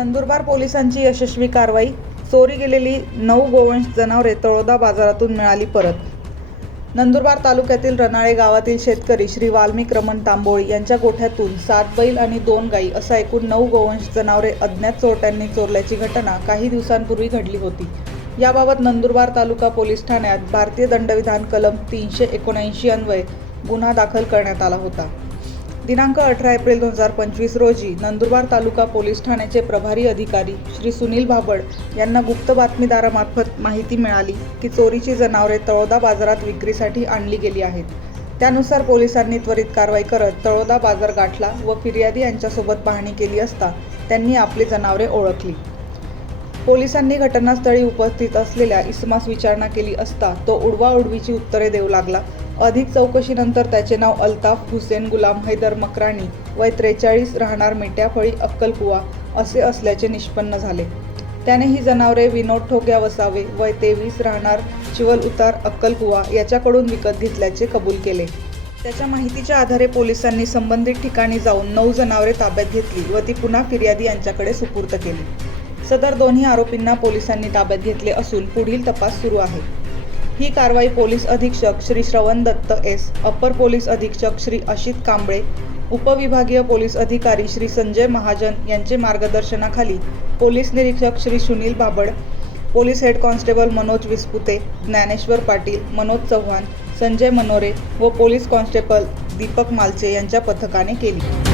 नंदुरबार पोलिसांची यशस्वी कारवाई चोरी गेलेली नऊ गोवंश जनावरे तळोदा बाजारातून मिळाली परत. नंदुरबार तालुक्यातील रनाळे गावातील शेतकरी श्री वाल्मिक रमण तांबोळी यांच्या गोठ्यातून सात बैल आणि दोन गाई असा एकूण नऊ गोवंश जनावरे अज्ञात चोरट्यांनी चोरल्याची घटना काही दिवसांपूर्वी घडली होती. याबाबत नंदुरबार तालुका पोलीस ठाण्यात भारतीय दंडविधान कलम तीनशे एकोणऐंशी अन्वये गुन्हा दाखल करण्यात आला होता. दिनांक अठरा एप्रिल दोन हजार पंचवीस रोजी नंदुरबार तालुका पोलीस ठाण्याचे प्रभारी अधिकारी श्री सुनील भाबड यांना गुप्त बातमीदारामार्फत माहिती मिळाली की चोरीची जनावरे तळोदा बाजारात विक्रीसाठी आणली गेली आहेत. त्यानुसार पोलिसांनी त्वरित कारवाई करत तळोदा बाजार गाठला व फिर्यादी यांच्यासोबत पाहणी केली असता त्यांनी आपली जनावरे ओळखली. पोलिसांनी घटनास्थळी उपस्थित असलेल्या इसमास विचारणा केली असता तो उडवाउडवीची उत्तरे देऊ लागला. अधिक चौकशीनंतर त्याचे नाव अल्ताफ हुसेन गुलाम हैदर मकराणी वय त्रेचाळीस राहणार मेट्याफळी अक्कलकुवा असे असल्याचे निष्पन्न झाले. त्याने ही जनावरे विनोद ठोक्या वसावे वय तेवीस राहणार चिवल उतार अक्कलकुवा याच्याकडून विकत घेतल्याचे कबूल केले. त्याच्या माहितीच्या आधारे पोलिसांनी संबंधित ठिकाणी जाऊन नऊ जनावरे ताब्यात घेतली व ती पुन्हा फिर्यादी यांच्याकडे सुपूर्त केली. सदर दोन्ही आरोपींना पोलिसांनी ताब्यात घेतले असून पुढील तपास सुरू आहे. ही कारवाई पोलीस अधीक्षक श्री श्रवण दत्त एस अप्पर पोलीस अधीक्षक श्री अशित कांबळे उपविभागीय पोलीस अधिकारी श्री संजय महाजन यांचे मार्गदर्शनाखाली पोलीस निरीक्षक Shri Sunil Babad police head constable Manoj Vispute Dnyaneshwar Patil Manoj Chavan Sanjay Manore व पोलीस कॉन्स्टेबल दीपक मालचे यांच्या पथकाने केली.